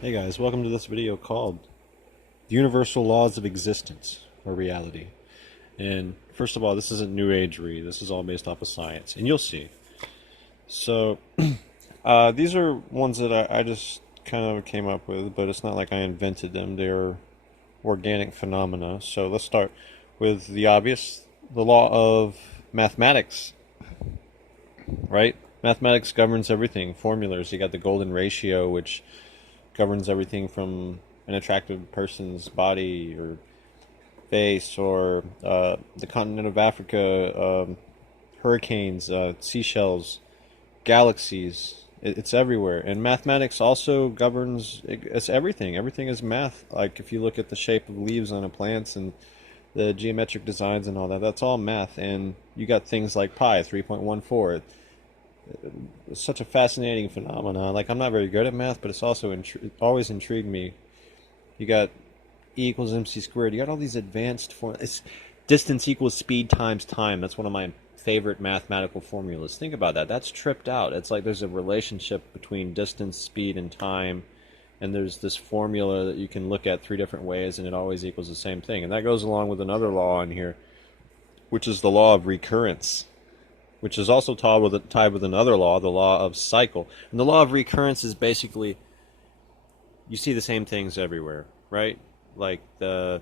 Hey guys, welcome to this video called The Universal Laws of Existence or Reality. And first of all, this isn't New Agery. This is all based off of science, and you'll see. So, these are ones that I just kind of came up with, but it's not like I invented them. They're organic phenomena. So let's start with the obvious, the law of mathematics, right? Mathematics governs everything. Formulas, you got the golden ratio, which governs everything from an attractive person's body or face or the continent of Africa, hurricanes, seashells, galaxies. It's everywhere. And mathematics also governs, it's everything. Everything is math. Like if you look at the shape of leaves on a plant and the geometric designs and all that, that's all math. And you got things like pi, 3.14. It's such a fascinating phenomenon. Like I'm not very good at math, but it's also always intrigued me. You got E equals mc squared. You got all these advanced formulas. It's distance equals speed times time. That's one of my favorite mathematical formulas. Think about that. That's tripped out. It's like there's a relationship between distance, speed, and time, and there's this formula that you can look at three different ways, and it always equals the same thing. And that goes along with another law in here, which is the law of recurrence, which is also tied with another law, the law of cycle. And the law of recurrence is basically you see the same things everywhere, right? Like the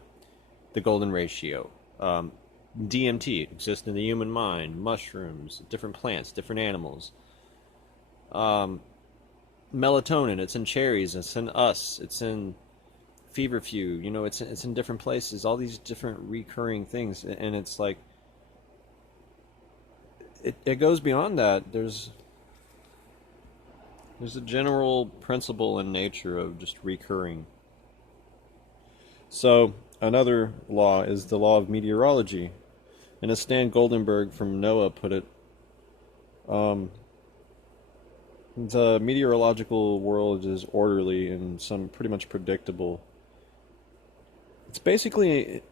golden ratio. DMT exists in the human mind, mushrooms, different plants, different animals. Um, Melatonin, it's in cherries, it's in us, it's in feverfew. You know, it's in different places. All these different recurring things, and it's like it goes beyond that. There's a general principle in nature of just recurring. So another law is the law of meteorology. And as Stan Goldenberg from NOAA put it, um, the meteorological world is orderly and some pretty much predictable. It's basically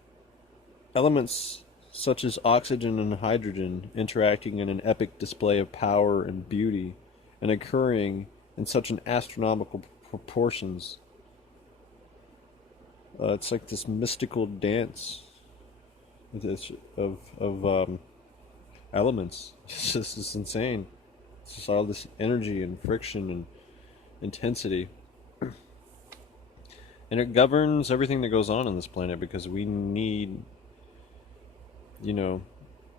elements such as oxygen and hydrogen interacting in an epic display of power and beauty and occurring in such an astronomical proportions. It's like this mystical dance of elements. It's insane. It's just all this energy and friction and intensity, and it governs everything that goes on this planet because we need, you know,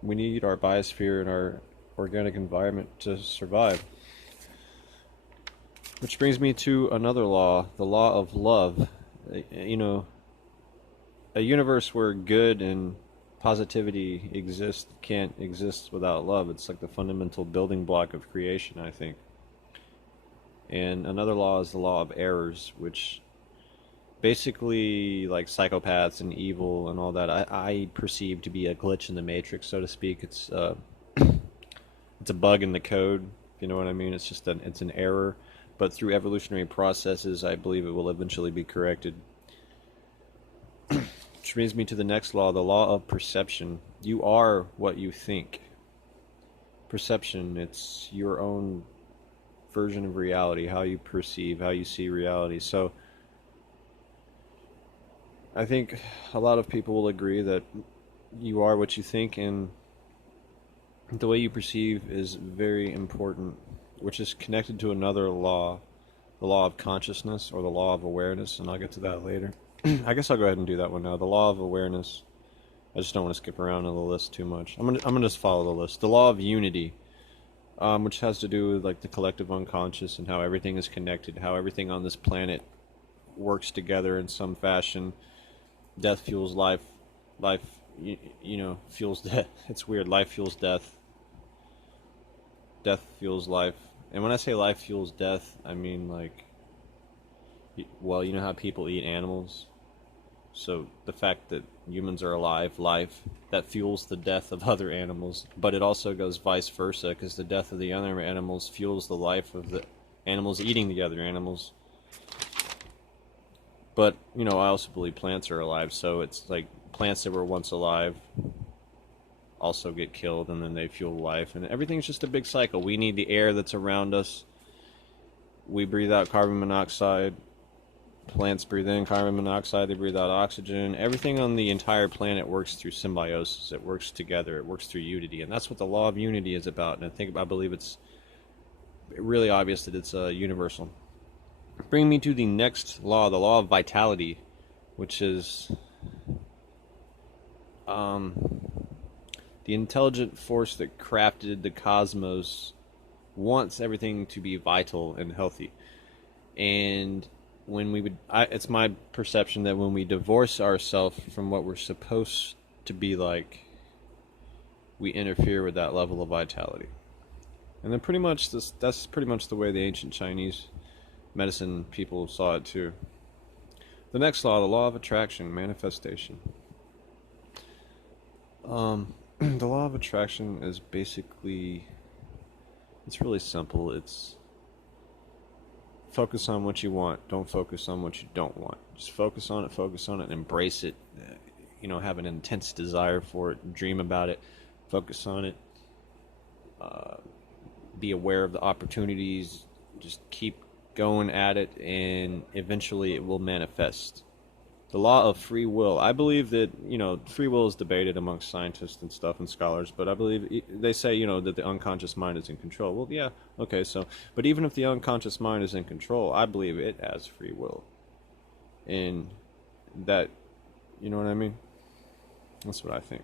we need our biosphere and our organic environment to survive. Which brings me to another law, the law of love. You know, a universe where good and positivity exist can't exist without love. It's like the fundamental building block of creation, I think. And another law is the law of errors, which basically like psychopaths and evil and all that I perceive to be a glitch in the matrix, so to speak. It's a bug in the code, if you know what I mean. It's an error, but through evolutionary processes I believe it will eventually be corrected. Which brings me to the next law, the law of perception. You are what you think. Perception, it's your own version of reality, how you perceive, how you see reality. So I think a lot of people will agree that you are what you think, and the way you perceive is very important, which is connected to another law, the law of consciousness or the law of awareness, and I'll get to that later. I guess I'll go ahead and do that one now. The law of awareness. I just don't want to skip around on the list too much. I'm gonna just follow the list. The law of unity, which has to do with like the collective unconscious and how everything is connected, how everything on this planet works together in some fashion. Death fuels life. Life, fuels death. It's weird. Life fuels death. Death fuels life. And when I say life fuels death, I mean like, well, you know how people eat animals? So the fact that humans are alive, life, that fuels the death of other animals. But it also goes vice versa, because the death of the other animals fuels the life of the animals eating the other animals. But, I also believe plants are alive, so it's like plants that were once alive also get killed, and then they fuel life. And everything's just a big cycle. We need the air that's around us. We breathe out carbon monoxide. Plants breathe in carbon monoxide, they breathe out oxygen. Everything on the entire planet works through symbiosis. It works together. It works through unity, and that's what the law of unity is about. And I believe it's really obvious that it's universal. Bring me to the next law, the law of vitality, which is the intelligent force that crafted the cosmos wants everything to be vital and healthy. And it's my perception that when we divorce ourselves from what we're supposed to be like, we interfere with that level of vitality. And then that's pretty much the way the ancient Chinese medicine people saw it too. The next law, the law of attraction, manifestation. The law of attraction is basically, it's really simple. It's focus on what you want. Don't focus on what you don't want. Just focus on it, and embrace it. Have an intense desire for it, dream about it, focus on it. Be aware of the opportunities. Just keep going at it, and eventually it will manifest. The law of free will. I believe that, free will is debated amongst scientists and stuff and scholars, but I believe they say, that the unconscious mind is in control. Well, yeah, okay, but even if the unconscious mind is in control, I believe it has free will. And that, you know what I mean? That's what I think.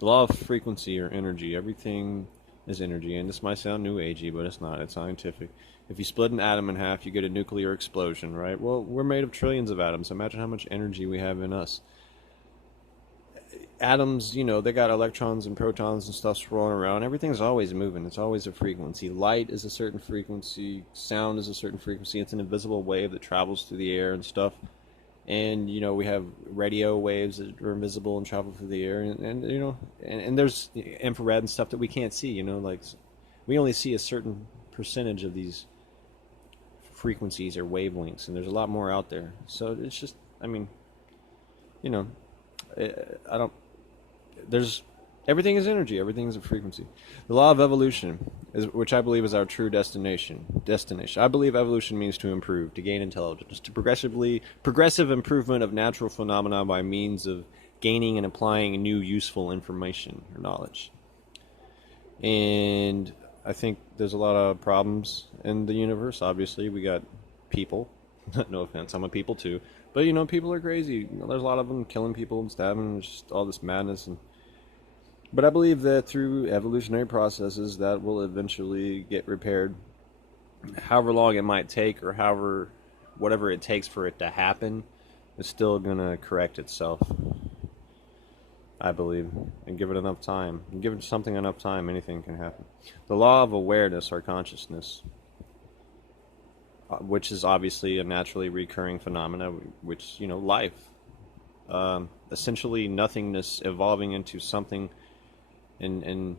The law of frequency or energy. Everything is energy, and this might sound new agey, but it's not. It's scientific. If you split an atom in half, you get a nuclear explosion, right? Well, we're made of trillions of atoms. Imagine how much energy we have in us. Atoms, they got electrons and protons and stuff swirling around. Everything's always moving. It's always a frequency. Light is a certain frequency. Sound is a certain frequency. It's an invisible wave that travels through the air and stuff. And, we have radio waves that are invisible and travel through the air. And there's infrared and stuff that we can't see, like we only see a certain percentage of these frequencies or wavelengths, and there's a lot more out there. So it's just, I don't, everything is energy, everything is a frequency. The law of evolution, which I believe is our true destination. I believe evolution means to improve, to gain intelligence, to progressive improvement of natural phenomena by means of gaining and applying new useful information or knowledge. And I think there's a lot of problems in the universe. Obviously, we got people. No offense, I'm a people too. But, people are crazy. There's a lot of them killing people and stabbing, just all this madness. But I believe that through evolutionary processes, that will eventually get repaired. However long it might take, or whatever it takes for it to happen, it's still going to correct itself. I believe, and give it enough time. And give it something enough time, anything can happen. The law of awareness or consciousness, which is obviously a naturally recurring phenomena, which, life. Essentially nothingness evolving into something, and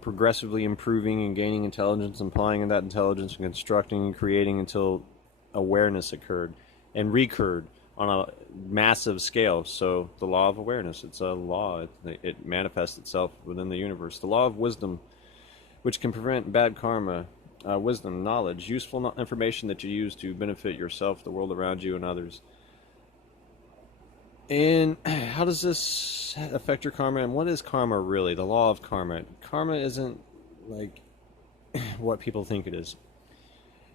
progressively improving and gaining intelligence, applying that intelligence, and constructing and creating until awareness occurred and recurred on a massive scale. So the law of awareness, it's a law. It manifests itself within the universe. The law of wisdom, which can prevent bad karma. Wisdom, knowledge, useful information that you use to benefit yourself, the world around you, and others. And how does this affect your karma? And what is karma really? The law of karma. Karma isn't like what people think it is.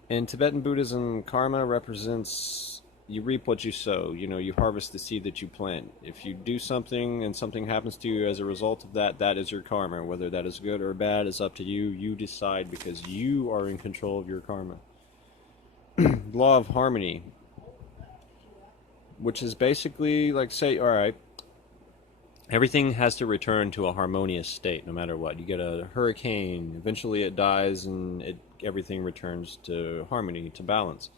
In Tibetan Buddhism, karma represents, you reap what you sow. You harvest the seed that you plant. If you do something and something happens to you as a result of that, that is your karma. Whether that is good or bad is up to you. You decide, because you are in control of your karma. Law of harmony, which is basically like, say, all right, everything has to return to a harmonious state no matter what. You get a hurricane, eventually it dies, and everything returns to harmony, to balance.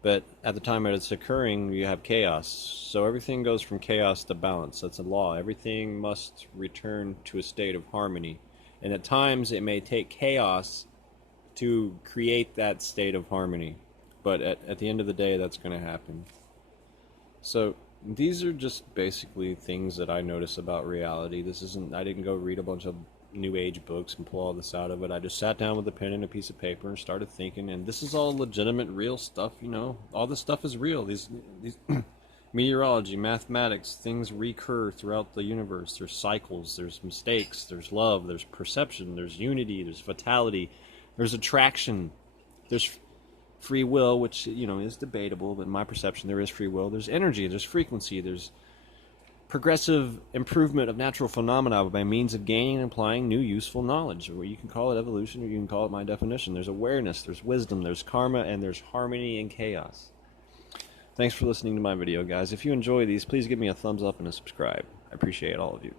But at the time that it's occurring, you have chaos. So everything goes from chaos to balance. That's a law. Everything must return to a state of harmony. And at times it may take chaos to create that state of harmony. But at the end of the day, that's going to happen. So these are just basically things that I notice about reality. I didn't go read a bunch of New Age books and pull all this out of it. I just sat down with a pen and a piece of paper and started thinking. And this is all legitimate, real stuff. You know, all this stuff is real. These meteorology, mathematics, things recur throughout the universe. There's cycles, there's mistakes, there's love, there's perception, there's unity, there's fatality, there's attraction, there's free will, which, you know, is debatable, but in my perception there is free will. There's energy, there's frequency, there's progressive improvement of natural phenomena by means of gaining and applying new useful knowledge, or you can call it evolution, or you can call it my definition. There's awareness, there's wisdom, there's karma, and there's harmony and chaos. Thanks for listening to my video, guys. If you enjoy these, please give me a thumbs up and a subscribe. I appreciate all of you.